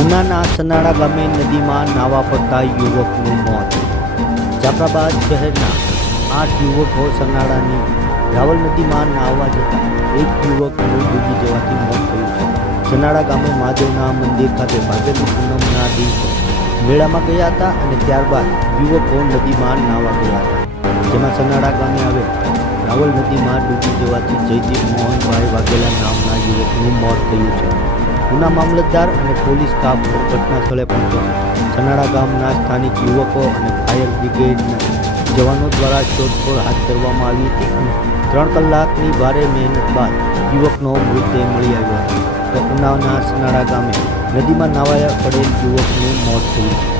ઉનાના સનાળા ગામે નદીમાં નાવા પડતા યુવકનું મોત. જાફરાબાદ શહેરના આઠ યુવકો સનાળાની રાવલ નદીમાં નાહવા જતા એક યુવકનું ડૂબી જવાથી મોત થયું છે. સનાળા ગામે મહાદેવના મંદિર ખાતે ભાદરવી પૂનમના દિવસે મેળામાં ગયા હતા અને ત્યારબાદ યુવકો નદીમાં નાહવા ગયા હતા. જેમાં સનાળા ગામે આવે રાવલ નદીમાં ડૂબી જવાથી જયદીપ મોહનભાઈ વાઘેલા નામના યુવકનું મોત થયું છે. ઉના મામલતદાર અને પોલીસ સ્ટાફ ઘટના સ્થળે પહોંચ્યો. સનાડા ગામના સ્થાનિક યુવકો અને ફાયર બ્રિગેડના જવાનો દ્વારા શોધખોળ હાથ ધરવામાં આવી હતી અને ત્રણ કલાકની ભારે મહેનત બાદ યુવકનો મૃતદેહ મળી આવ્યો. હતો તો ઉનાના સનાળા ગામે નદીમાં નાવાયા પડેલ યુવકનું મોત થયું છે.